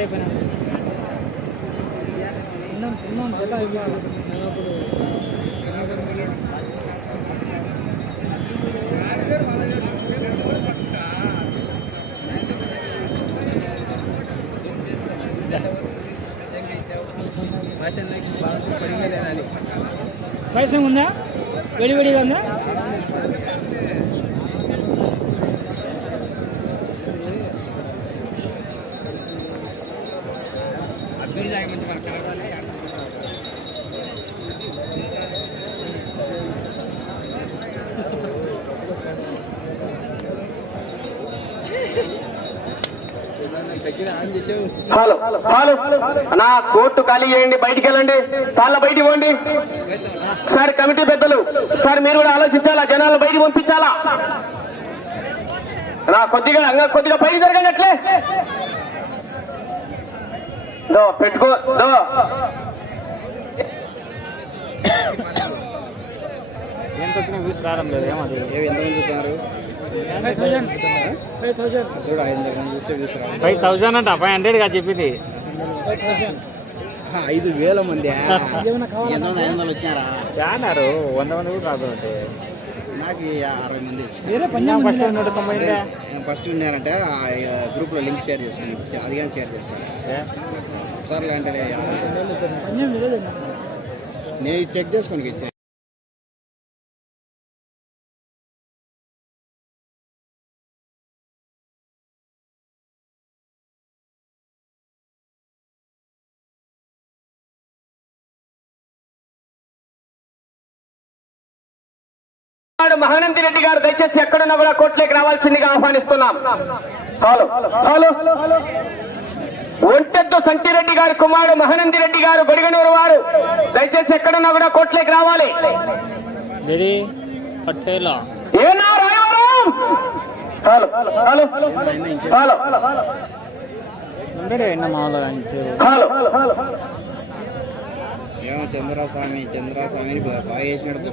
తిన్నాం జత అయిపోయినా తిన్నాం తిన్నాం జత అయిపోయింది పాయసం ఉందా వేడి వేడిగా ఉందా? హలో హలో నా కోర్టు ఖాళీ చేయండి బయటికి వెళ్ళండి. చాలా బయటికి పోండి. సార్ కమిటీ పెద్దలు సార్ మీరు కూడా ఆలోచించాలా? జనాలు బయటికి పంపించాలా? నా కొద్దిగా ఇంకా కొద్దిగా పైకి జరగండి అట్లే. దో పెట్టుకో దో. ఎంత వచ్చినా వ్యూస్ రావడం లేదు ఏమది? ఏవి ఎంతమంది చూస్తున్నారు? Five thousand. Five thousand. చూడు ఐదు వందల మంది చూస్తే చూస్తారు ఫైవ్ థౌజండ్ అంట ఫైవ్ హండ్రెడ్గా చెప్పింది. ఐదు వేల మంది ఏమైనా కావాలా ఎంతమంది ఐదు వందలు వచ్చారా వంద మంది కూడా రాదు అంటే. నాకు అరవై మంది ఫస్ట్ ఉన్నారంటే గ్రూప్లో లింక్ షేర్ చేస్తాను. అది కానీ షేర్ చేస్తాను. సర్లే అంటే నేను చెక్ చేసుకొని ఇచ్చాను కుమారుడు మహానంది రెడ్డి గారు దయచేసి ఎక్కడున్నా కూడా కోర్టులోకి రావాల్సిందిగా ఆహ్వానిస్తున్నాం. హలో. హలో. ఒంటెద్దు సంటిరెడ్డి గారి కుమారుడు మహానంది రెడ్డి గారు గొడిగనూరు వారు దయచేసి ఎక్కడున్నా కూడా కోర్టులోకి రావాలి. హలో. హలో. హలో ఉండడే ఎన్న మామూలుగా ఇంతసేపు. హలో ఏమో చంద్రస్వామి చంద్రస్వామిని బాగా చేసినట్టు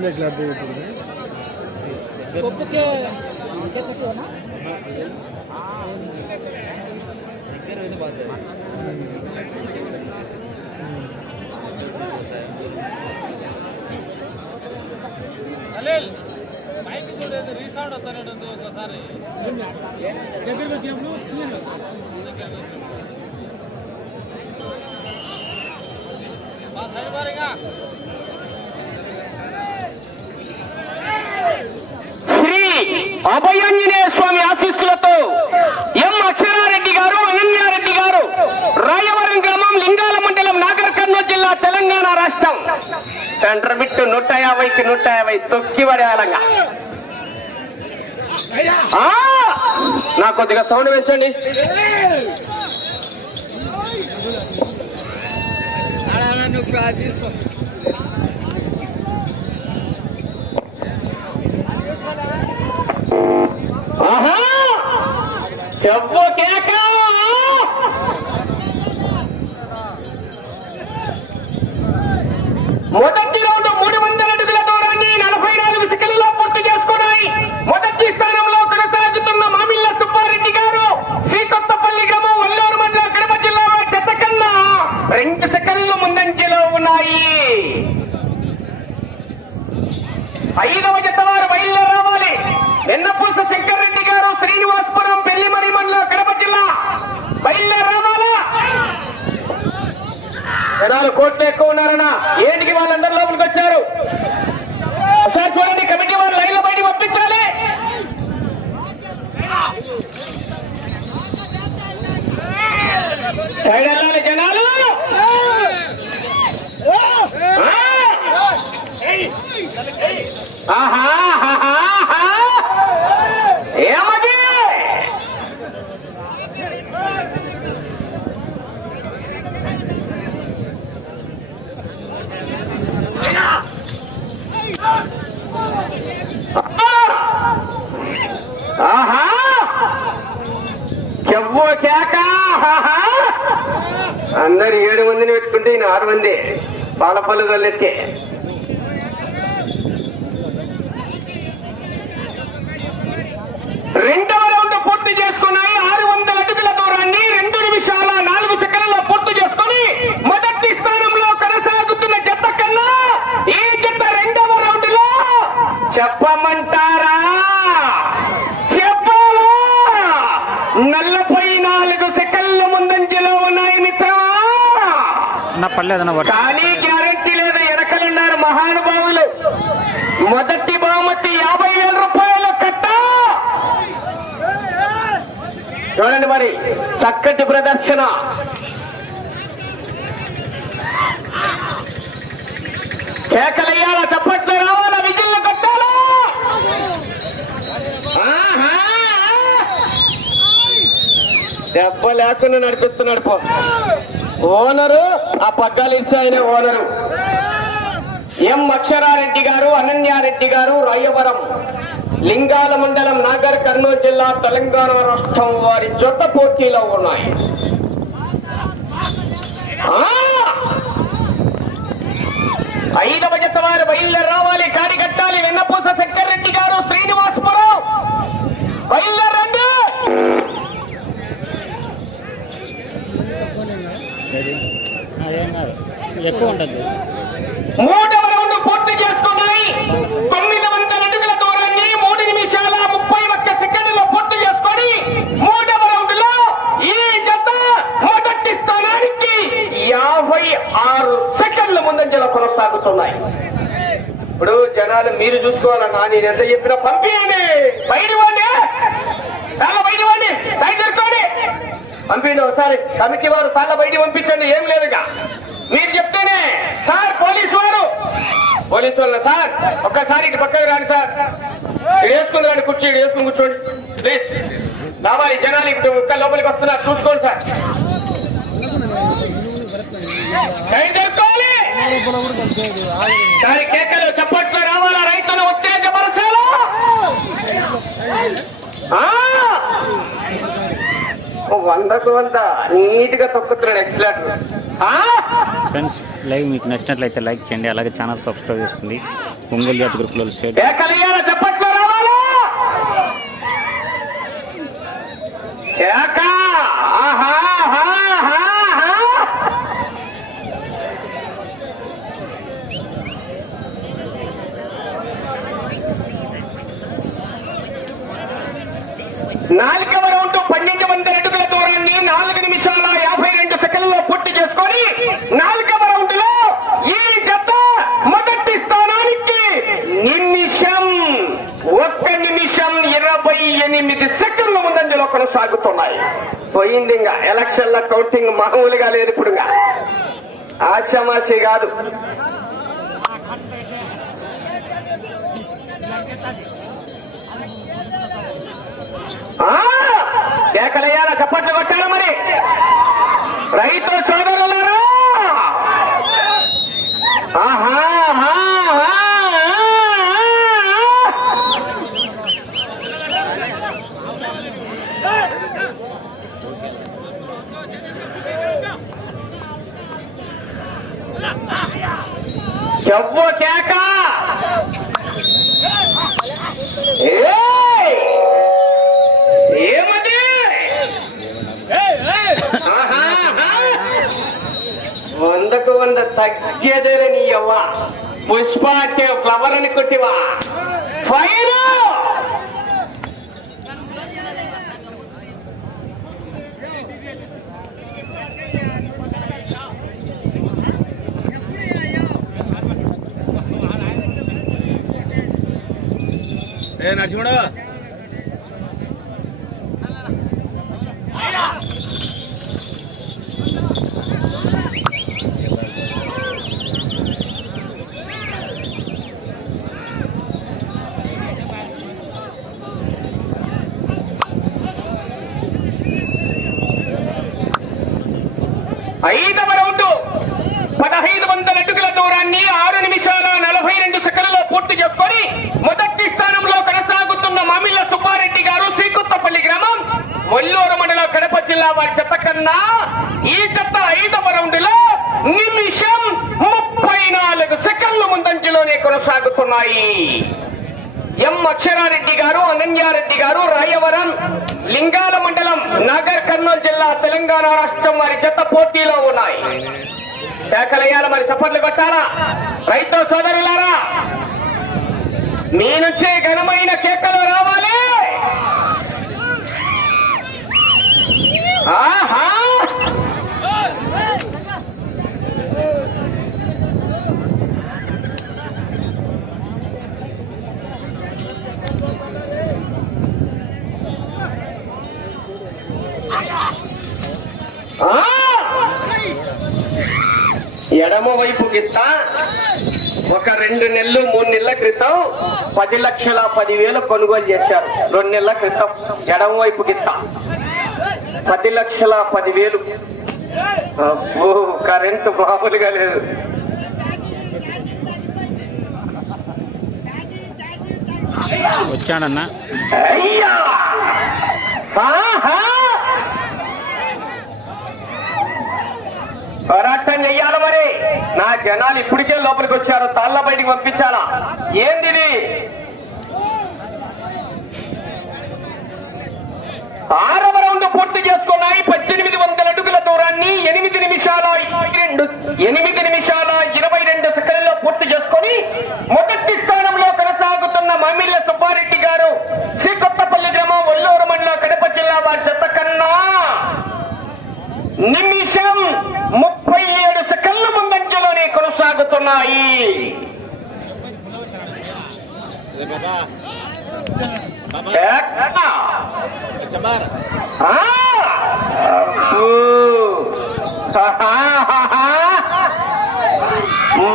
సెల్లు కూడా బలంగా క్లాప్ అవుతుంది పప్పుకే ఇంకే తక్కువనా దగ్గరకు వచ్చినప్పుడు శ్రీ అభయాంజనేయ స్వామి ఆశీస్సులతో ఎం అక్షరారెడ్డి గారు అనన్యారెడ్డి గారు రాయవరం గ్రామం లింగాల మండలం నాగర్ కర్నూలు జిల్లా తెలంగాణ రాష్ట్రం. సెంటర్ బిట్టు నూట యాభైకి నూట యాభై తొక్కి పడేయాలంగా ఆ! నా కొద్దిగా సౌండ్ పెంచండి. ఆహా! చెప్పు కేక! మొదటి రౌండ్ మూడు వందల అడుగుల దూరాన్ని నలభై నాలుగు సెకండ్లో పూర్తి చేసుకున్నాయి. మొదటి స్థానంలో కొనసాగుతున్న మామిళ్ళ సుబ్బారెడ్డి గారు శ్రీకొత్తపల్లి గ్రామం వల్లూరు మండలం కడప జిల్లా చెత్త కన్నా రెండు సెకండ్లు ముందంజలో ఉన్నాయి. ఐదవ జత వారు బయలుదేరి రావాలి. వెన్నపూస శంకర్ రెడ్డి గారు శ్రీనివాసపురం పెళ్ళిమరి మండలం కడప జిల్లా బయలుదేరి రావాలా జనాలు కోట్లు ఎక్కువ ఉన్నారన్నా. ఏంటికి వాళ్ళందరూ లోపలికి వచ్చారు? ఒకసారి చూడండి కమిటీ వారు లైన్లో బయటికి పంపించాలి. సైడ్ వెళ్ళాలి జనాలు. ఆహా. ఏమది ఆహా చెవ్వు కేక. అందరు ఏడు మందిని పెట్టుకుంటే ఈయన ఆరు మంది. పాలపల్లి తల్లెత్తే. రెండవ రౌండ్ పూర్తి చేసుకున్నాయి. ఆరు వందల అడుగుల దూరాన్ని రెండు నిమిషాల నాలుగు సెకండ్లలో పూర్తి చేసుకుని మొదటి స్థానంలో కొనసాగుతున్న జత కన్నా ఈ జత రెండవ రౌండ్లో చెప్పమంటారా చెప్పాలా నలభై నాలుగు సెకండ్ల ముందంజలో ఉన్నాయి మిత్రమా నా పర్లేదన్న కానీ గ్యారంటీ లేదు ఎనకలున్నారు మహానుభావులు. మొదటి బహుమతి యాభై వేల రూపాయలు కట్ట! చూడండి మరి చక్కటి ప్రదర్శన. కేకలయ్యాలా చప్పట్లు రావాలా విజిల్లు కొట్టాలా? దెబ్బ లేకుండా నడిపిస్తున్నాడు పో. ఓనరు ఆ పగ్గాలు ఇచ్చి ఆయన ఓనరు ఎం అక్షరారెడ్డి గారు అనన్యారెడ్డి గారు రాయవరం లింగాల మండలం నాగర్ కర్నూలు జిల్లా తెలంగాణ రాష్ట్రం వారి జొట్ట పోటీలో ఉన్నాయి. ఆ! ఐదవ జత వారు బయలుదేరి రావాలి. కాడి కట్టాలి. వెన్నపూస శంకర్ రెడ్డి గారు శ్రీనివాసపురం. బయలు అదేం కాదు ఎక్కువ ఉంటుంది. మూడవ రౌండ్ పూర్తి చేసుకున్నాయి తొమ్మిది వందల అడుగుల దూరాన్ని మూడు నిమిషాల ముప్పై ఒక్క సెకండ్లో పూర్తి చేసుకొని మూడవ రౌండ్లో ఈ జత మొదటి స్థానానికి యాభై ఆరు సెకండ్ల ముందంజలో కొనసాగుతున్నాయి. ఇప్పుడు జనాలు మీరు చూసుకోవాలన్నా నేను ఎంత చెప్పినా పంపియండి. బయట వాడి తాళ్ళ బయట పంపించండి ఒకసారి. కమిటీ వారు తాళ్ళ బయట పంపించండి. ఏం లేదుగా. మీరు చెప్తేనే సార్ పోలీసు వారు. పోలీసు వాళ్ళు సార్ ఒక్కసారి ఇటు పక్కకు రాని సార్. వేసుకుని రాని కుర్చీ వేసుకుని కూర్చోండి. ప్లీజ్ రావాలి జనాలు ఇప్పుడు ఒక్క లోపలికి వస్తున్నారు. చూసుకోండి సార్. దాని కేకలు చప్పట్లు రావాలా? రైతులు ఉత్తేజపరచాలా? వందకు వంద నీట్గా తొక్కుతున్నాడు ఎక్సలేటర్. ఫ్రెండ్స్ లైవ్ మీకు నచ్చినట్లయితే లైక్ చేయండి అలాగే ఛానల్ సబ్స్క్రైబ్ చేసుకోండి ఒంగోలు జాతి గ్రూప్లో షేర్ చప్పట్లు ఆహా, ఆహా. Celebrate the season with First Class Winter Wonderland. This winter. నాలుగవ రౌండ్ పన్నెండు వందల అడుగుల దూరాన్ని నాలుగు నిమిషాల యాభై రెండు సెకండ్లలో పూర్తి చేసుకొని నాలుగవ రౌండ్లో ఈ జత మొదటి స్థానానికి నిమిషం ఒక్క నిమిషం ఇరవై ఎనిమిది సెకండ్ల ముందంజలో కొనసాగుతున్నాయి పోయింది ఇంకా ఎలక్షన్ల కౌంటింగ్ మామూలుగా లేదు ఇప్పుడు ఆశామాషి కాదు ఆ కేకలయ్యాల చప్పట్లు కొట్టారు మరి రైతు సోదరులారా ఆహా ఆహా, ఆహా, చెవ్వు కేక ఏయ్! ఏమది ఆహా, ఆహా. వందకు వంద తగ్గేదేలే నీ అవ్వ పుష్ప అంటే ఫ్లవర్ అని కొట్టివా ఫైర్ ఏ నరసింహుడు. ఐదవ రౌండ్ పదహైదు వందల అడుగుల దూరాన్ని ఆరు నిమిషాల నలభై రెండు సెకండ్లలో పూర్తి చేసుకొని మొదటి స్థానంలో కొనసాగుతున్న మామిళ్ళ సుబ్బారెడ్డి గారు శ్రీకొత్తపల్లి గ్రామం ఒల్లూరు మండలం కడప జిల్లా వారి చెత్త కన్నా ఈ చెత్త ఐదవ రౌండ్లో నిమిషం ముప్పై నాలుగు సెకండ్ల ముందంజలోనే కొనసాగుతున్నాయి. ఎం అక్షరారెడ్డి గారు అనన్యారెడ్డి గారు రాయవరం లింగాల మండలం నాగర్ కర్నూలు జిల్లా తెలంగాణ రాష్ట్రం వారి చెత్త పోటీలో ఉన్నాయి. కేకలయ్యాల మరి చప్పట్లు కొట్టాలా? రైతు సోదరులారా మీ నుంచే ఘనమైన కేకలు రావాలి. ఆహా! ఎడమ వైపు గిత్త. ఒక రెండు నెలలు మూడు నెలల క్రితం పది లక్షల పదివేలు కొనుగోలు చేశారు. రెండు నెలల క్రితం ఎడమ వైపు గిత్త. పది లక్షల పదివేలు. కరెంటు మామూలుగా లేదు. వచ్చాడన్నా! పోరాటం చెయ్యాలి మరి. నా జనాలు ఇప్పటికే లోపలికి వచ్చారు. తాళ్ళ బయటికి పంపించాలా? ఏంది ఆరవ రౌండ్ పూర్తి చేసుకున్నాయి పద్దెనిమిది వందల అడుగుల దూరాన్ని ఎనిమిది నిమిషాల రెండు ఎనిమిది నిమిషాల ఇరవై రెండు సెకండ్లలో పూర్తి చేసుకొని మొదటి స్థానంలో కొనసాగుతున్న మామిళ్ళ సుబ్బారెడ్డి గారు శ్రీకొత్తపల్లి గ్రామం ఒల్లూరు మండలం కడప జిల్లా వారి జత కన్నా నిమిషం ముప్పై ఏడు సెకండ్ల ముందంజలోనే కొనసాగుతున్నాయి ఎక్కడ? ఆ! అబ్బో! హాహాహాహా!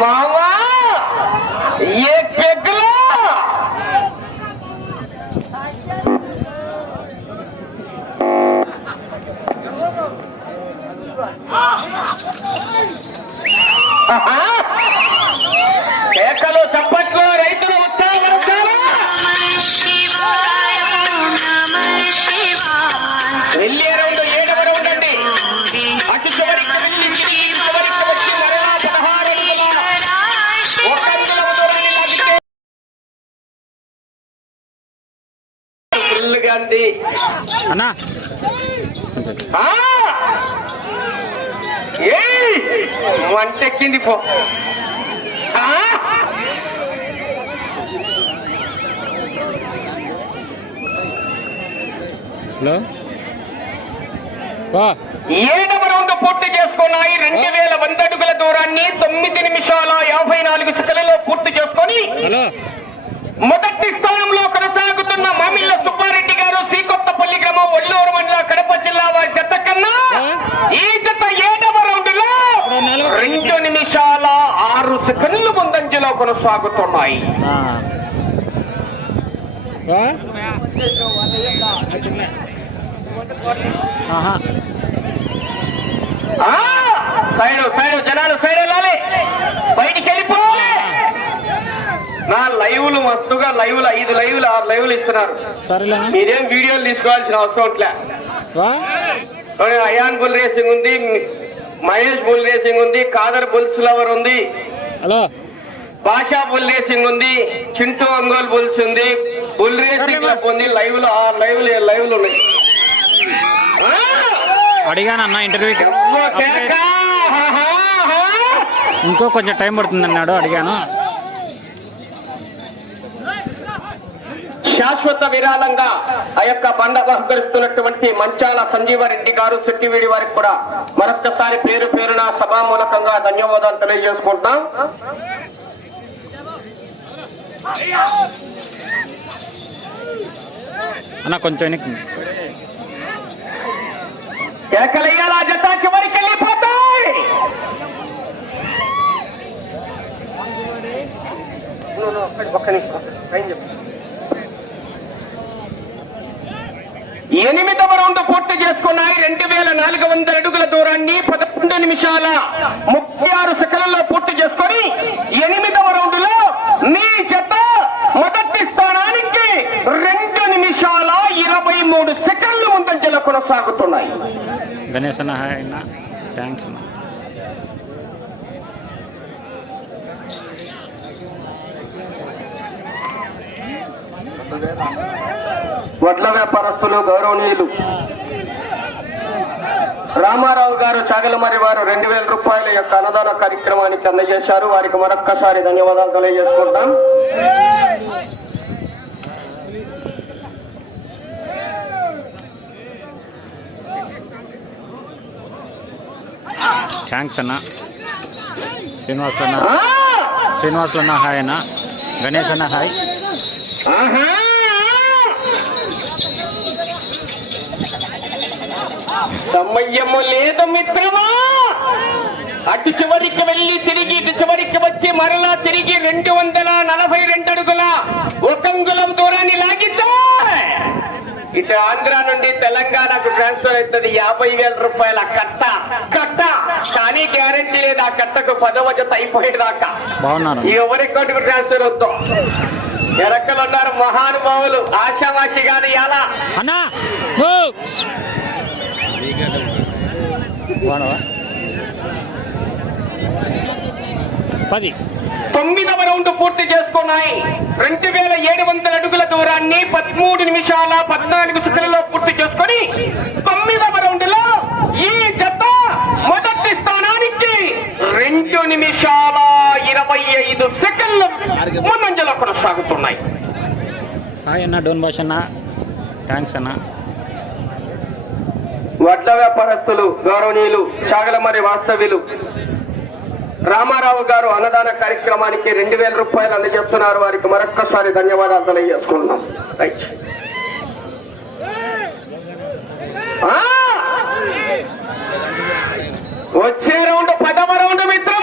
మావా ఏ అంది అన్నా! వంటెక్కింది పో! హలో. వా. ఏడవ రౌండ్ పూర్తి చేసుకున్నాయి. రెండు వేల వంద అడుగుల దూరాన్ని తొమ్మిది నిమిషాల యాభై నాలుగు సెకండ్లలో పూర్తి చేసుకొని హలో. మొదటి స్థానంలో కొనసాగుతున్న మామిళ్ళ సుబ్బారెడ్డి గారు శ్రీకొత్తపల్లి గ్రామం ఒల్లూరు మండలం కడప జిల్లా వారి జత కన్నా ఈ జత ఏడవ రౌండ్లో రెండు నిమిషాల ఆరు సెకండ్లు ముందంజలో కొనసాగుతున్నాయి. సైడ్ సైడ్ జనాలు సైడ్ వెళ్ళాలి. బయటికి వెళ్ళిపోవాలి నా లైవ్లు మస్తుగా లైవ్లు ఐదు లైవ్లు ఆరు లైవ్లు ఇస్తున్నారు. మీరేం వీడియోలు తీసుకోవాల్సిన అవసరం అయాన్ బుల్ రేసింగ్ ఉంది మహేష్ బుల్ రేసింగ్ ఉంది కాదర్ బుల్స్ లవర్ ఉంది హలో. భాషా బుల్ రేసింగ్ ఉంది చింటూ ఒంగోలు బుల్స్ ఉంది బుల్ రేసింగ్ క్లబ్ ఉంది లైవ్లో ఆరు లైవ్లు ఏడు లైవ్లు ఉన్నాయి. ఆ! అడిగాను అన్న ఇంటర్వ్యూకి ఎవ్వ కేక! హా, హా, హా! ఇంకో కొంచెం టైం పడుతుంది అన్నాడు అడిగాను. శాశ్వత విరాళంగా ఆ యొక్క బండ బహుకరిస్తున్నటువంటి మంచాల సంజీవరెడ్డి గారు శెట్టివీడి వారికి కూడా మరొక్కసారి పేరు పేరున సభామూలకంగా ధన్యవాదాలు తెలియజేసుకుంటున్నాం. అన్న కొంచెం కేకలయ్యాల జత చివరికి వెళ్ళిపోతాయి. ఒక్క నిమిషం టైం చెప్పు. ఎనిమిదవ రౌండ్ పూర్తి చేసుకున్నాయి. రెండు వేల నాలుగు వందల అడుగుల దూరాన్ని పదకొండు నిమిషాల ముప్పై ఆరు సెకండ్లలో పూర్తి చేసుకొని ఎనిమిదవ రౌండ్లో మీ జత మొదటి స్థానానికి రెండు నిమిషాల ఇరవై మూడు సెకండ్లు ముందంజలో కొనసాగుతున్నాయి. గణేష్ అన్న హాయ్ అన్న. థ్యాంక్స్ అన్న. వడ్ల వ్యాపారస్తులు గౌరవనీయులు. రామారావు గారు చాగలమరి వారు రెండు వేల రూపాయల యొక్క అన్నదాన కార్యక్రమానికి అందజేశారు. వారికి మరొక్కసారి ధన్యవాదాలు తెలియజేసుకుంటాం. థ్యాంక్స్ అన్న. శ్రీనివాస్ అన్న. ఆ! శ్రీనివాసులు అన్న హాయ్ అన్న. గణేష్ అన్న హాయ్ దమ్మయ్యమ్మ లేదు మిత్రమా. అటు చివరికి వెళ్ళి తిరిగి ఇటు చివరికి వచ్చి మరలా తిరిగి రెండు వందల నలభై రెండు అడుగుల ఒక అంగుళం దూరాన్ని లాగిద్దా ఇటు ఆంధ్ర నుండి తెలంగాణకు ట్రాన్స్ఫర్ అవుతుంది. యాభై వేల రూపాయల కట్ట. కట్ట. కానీ గ్యారంటీ లేదు. ఆ కట్టకు పదవ జత అయిపోయేదాకా. బాగున్నారు. ఎవరి కొట్టుకు ట్రాన్స్ఫర్ అవుతాం ఎరక్కలు ఉన్నారు మహానుభావులు. ఆశావాసి గారు ఎలా? అన్నా పది. తొమ్మిదవ రౌండ్ పూర్తి చేసుకున్నాయి. రెండు వేల ఏడు వందల అడుగుల దూరాన్ని పదమూడు నిమిషాల పద్నాలుగు సెకండ్లలో పూర్తి చేసుకొని తొమ్మిదవ రౌండ్లో ఈ జత మొదటి స్థానానికి రెండు నిమిషాల ఇరవై ఐదు సెకండ్లు ముందంజలో కొనసాగుతున్నాయి. హాయ్ అన్న డోన్ భాష అన్న. థ్యాంక్స్ అన్న. వడ్ల వ్యాపారస్తులు గౌరవనీయులు చాగలమరి వాస్తవ్యులు. రామారావు గారు అన్నదాన కార్యక్రమానికి రెండు వేల రూపాయలు అందజేస్తున్నారు. వారికి మరొక్కసారి ధన్యవాదాలు తెలియజేసుకుంటున్నాం. రైట్. వచ్చే రౌండ్ పదవ రౌండ్ మిత్రమా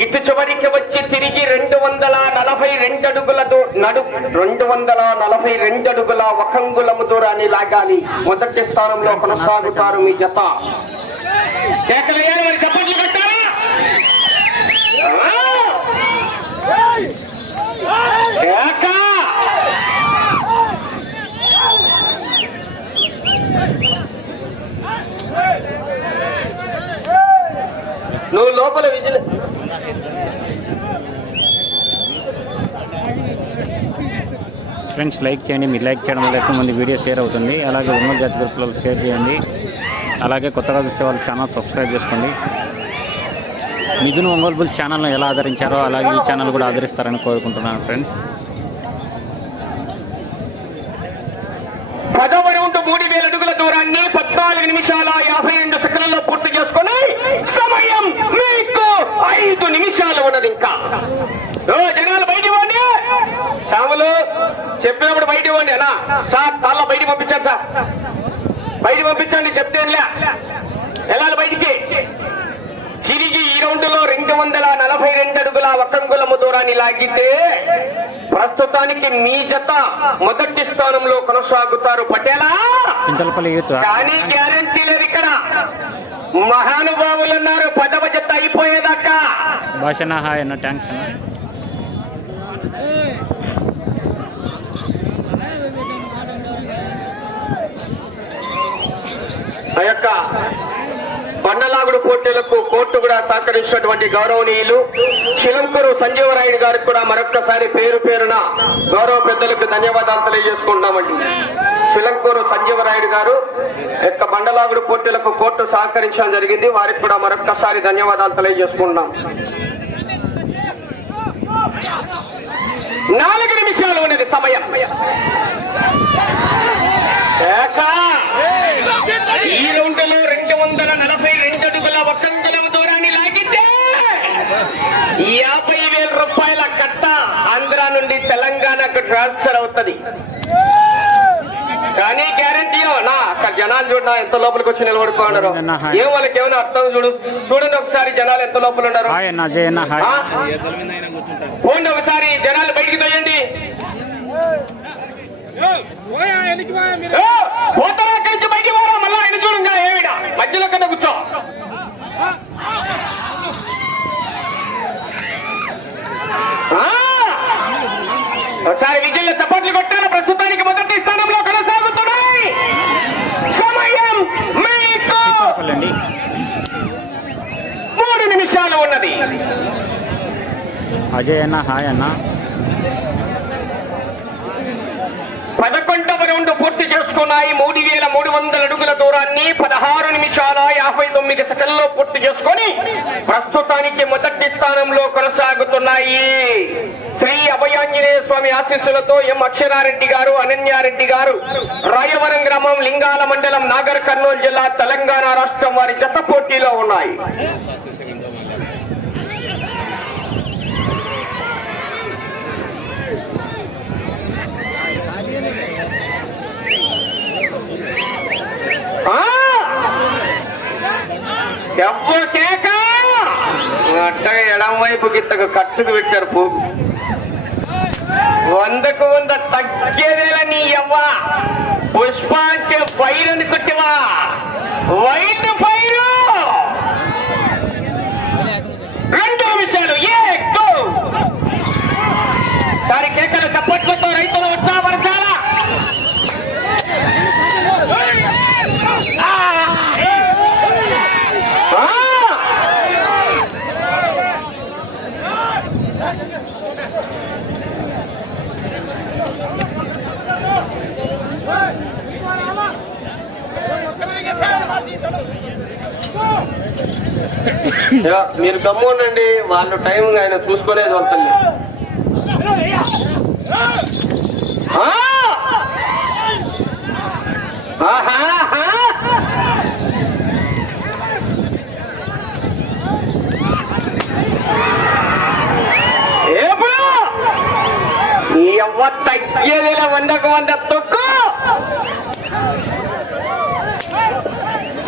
ఇటు చివరికి వచ్చి తిరిగి రెండు వందల నలభై రెండు అడుగుల నడు రెండు వందల నలభై రెండు అడుగుల వకంగులము దూరాన్ని లాగాని మొదటి స్థానంలో కొనసాగుతారు మీ జత. కేకలయ్యాలి మరి చప్పట్లు కొట్టారా ఆ! కేక! నువ్వు లోపల విజిల్ ఫ్రెండ్స్ లైక్ చేయండి మీరు లైక్ చేయడం వల్ల ఎక్కువ మంది వీడియో షేర్ అవుతుంది. అలాగే ఉన్న జాతి గ్రూప్లో షేర్ చేయండి. అలాగే కొత్తగా చూసే వాళ్ళు ఛానల్ సబ్స్క్రైబ్ చేసుకోండి. మిథున్ ఒంగోలు బుల్ ఛానల్ను ఎలా ఆదరించారో అలాగే ఈ ఛానల్ కూడా ఆదరిస్తారని కోరుకుంటున్నాను ఫ్రెండ్స్ పదవ రౌండ్ మూడు వేల అడుగుల దూరాన్ని పద్నాలుగు నిమిషాల యాభై రెండు సెకండ్లలో పూర్తి చేసుకుని సమయం మీకు ఐదు నిమిషాలు ఉన్నది ఇంకా ఓ జనాలు బయటికి పోండి సాములు చెప్పినప్పుడు బయటికి పోండి అన్నా సార్ తాళ్ళ బయటికి పంపించారు సార్ బయటికి పంపించండి చెప్తేనులే వెళ్ళాలి బయటికి. తిరిగి ఈ రౌండ్లో రెండు వందల నలభై రెండు అడుగుల ఒకంగులము దూరాన్ని లాగితే ప్రస్తుతానికి మీ జత మొదటి స్థానంలో కొనసాగుతారు పటేలా. కానీ గ్యారంటీ లేదు ఇక్కడ. మహానుభావులు ఉన్నారు. పదవ జత అయిపోయేదాకా. హాయ్ అన్న థ్యాంక్స్ అన్న. ఆ యొక్క బండలాగుడు పోటీలకు కోర్టు కూడా సహకరించినటువంటి గౌరవనీయులు శిలంకూరు సంజీవరాయుడు గారికి కూడా మరొక్కసారి పేరు పేరున గౌరవ పెద్దలకు ధన్యవాదాలు తెలియజేసుకుంటున్నామండి. చిలంకూరు సంజీవరాయుడు గారు యొక్క బండలాగుడు పోటీలకు కోర్టు సహకరించడం జరిగింది. వారికి కూడా మరొక్కసారి ధన్యవాదాలు తెలియజేసుకుంటున్నాం. నాలుగు నిమిషాలు ఉన్నది సమయం. ఈ రౌండ్లో రెండు వందల నలభై రెండు అడుగుల ఒకంజలం దూరాన్ని లాగితే యాభై వేల రూపాయల కట్ట ఆంధ్ర నుండి తెలంగాణకు ట్రాన్స్ఫర్ అవుతుంది. కానీ గ్యారంటీ నా అక్కడ జనాలు చూడ ఎంత లోపలికి వచ్చి నిలబడుకున్నారు. ఏం వాళ్ళకి ఏమైనా అర్థం చూడు. చూడండి ఒకసారి జనాలు ఎంత లోపల ఉన్నారు. పోండి ఒకసారి జనాలు బయటికి తోయండి. పోతారా? అక్కడి నుంచి బయటికి పోరా? మళ్ళా ఆయన చూడండి ఏమిడా మధ్యలో కన్నా కూర్చో. ఆ! ఒకసారి విజయంలో చప్పట్లు కొట్టారు ప్రస్తుతానికి మొదటి స్థానంలో కొనసాగుతున్నాయి. సమయం మీకు మూడు నిమిషాలు ఉన్నది. అజయ్ అన్న హాయ్ అన్న. పదకొండవ రౌండ్ పూర్తి చేసుకున్నాయి మూడు వేల మూడు వందల అడుగుల దూరాన్ని పదహారు నిమిషాల యాభై తొమ్మిది సెకండ్లో పూర్తి చేసుకొని ప్రస్తుతానికి మొదటి స్థానంలో కొనసాగుతున్నాయి శ్రీ అభయాంజనేయ స్వామి ఆశీస్సులతో ఎం అక్షరారెడ్డి గారు అనన్యారెడ్డి గారు రాయవరం గ్రామం లింగాల మండలం నాగర్ కర్నూలు జిల్లా తెలంగాణ రాష్ట్రం వారి జత పోటీలో ఉన్నాయి ఫస్ట్ సెకండ్ ఆ! ఎవ్వ కేక! అట్టగా ఎడం వైపు గిత్తకు కట్టుకు పెట్టారు పోగు వందకు వంద తగ్గేదేల నీ అవ్వ పుష్ప అంటే ఫైర్ అనుకుంటేవా వైల్డ్ ఫైర్! రెండు నిమిషాలు. ఏ గో! సారి కేకలు చప్పట్లు రైతులు ఉత్సాహపరచాలా ఆ! యా, మీరు గమ్మునండి వాళ్ళు టైం ఆయన చూసుకోలేదు వెళ్తుంది ఎవ్వ తగ్గేదిలా వందకు వంద తొక్కు!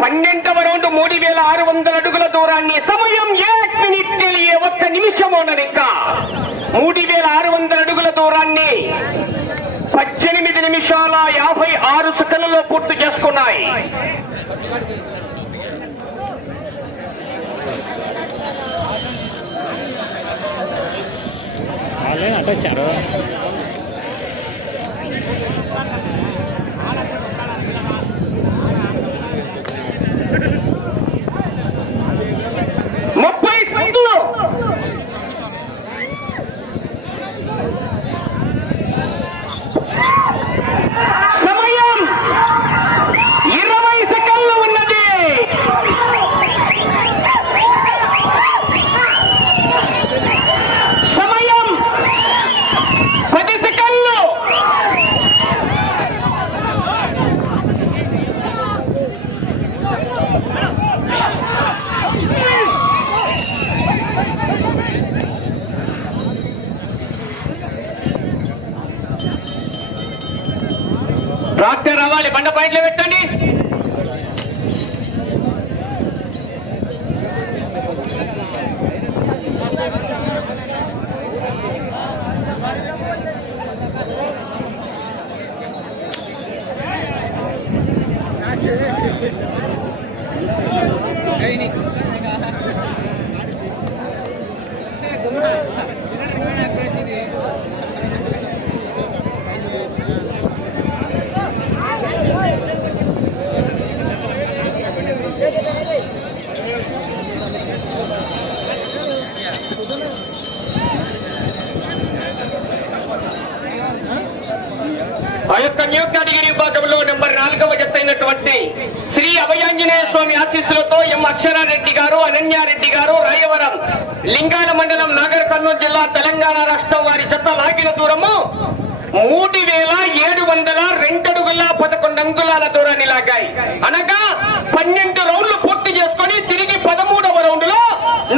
పన్నెండవ రౌండ్ మూడు వేల ఆరు వందల అడుగుల దూరాన్ని సమయం ఏక్ మినిట్ తెలియ ఒక్క నిమిషం ఉన్నది మూడు వేల ఆరు వందల అడుగుల దూరాన్ని పద్దెనిమిది నిమిషాల యాభై ఆరు సెకండ్లలో పూర్తి చేసుకున్నాయి. వాళ్ళే అటు వచ్చారు ముప్పై సెకండ్లు సమయం ఇరవై సెకండ్లు ఉన్నది సమయం పది సెకండ్లు డాక్టర్ రావాలి బండ పాయింట్లో పెట్టండి. ఆ యొక్క న్యూ కేటగిరీ విభాగంలో నెంబర్ నాలుగవ జత అయినటువంటి శ్రీ అభయాంజనేయ స్వామి ఆశీస్సులతో ఎం అక్షరారెడ్డి గారు అనన్యారెడ్డి గారు రాయవరం లింగాల మండలం నాగర్ కర్నూలు జిల్లా తెలంగాణ రాష్ట్రం వారి జత లాగిన దూరము మూడు వేల ఏడు వందల రెండు అడుగుల పదకొండు అంగుళాల దూరాన్ని లాగాయి. అనగా పన్నెండు రౌండ్లు పూర్తి చేసుకొని తిరిగి పదమూడవ రౌండ్లో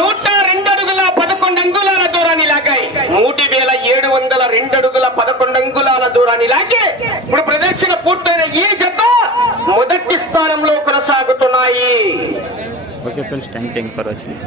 నూట రెండు అడుగుల పదకొండు అంగుళాల దూరాన్ని లాగాయి మూడు వేల ఏడు వందల రెండు అడుగుల పదకొండు అంగుళాల దూరాన్ని లాగి ఇప్పుడు ప్రదర్శన పూర్తయిన ఈ జత మొదటి స్థానంలో కొనసాగుతున్నాయి. Okay friends thank thank for watching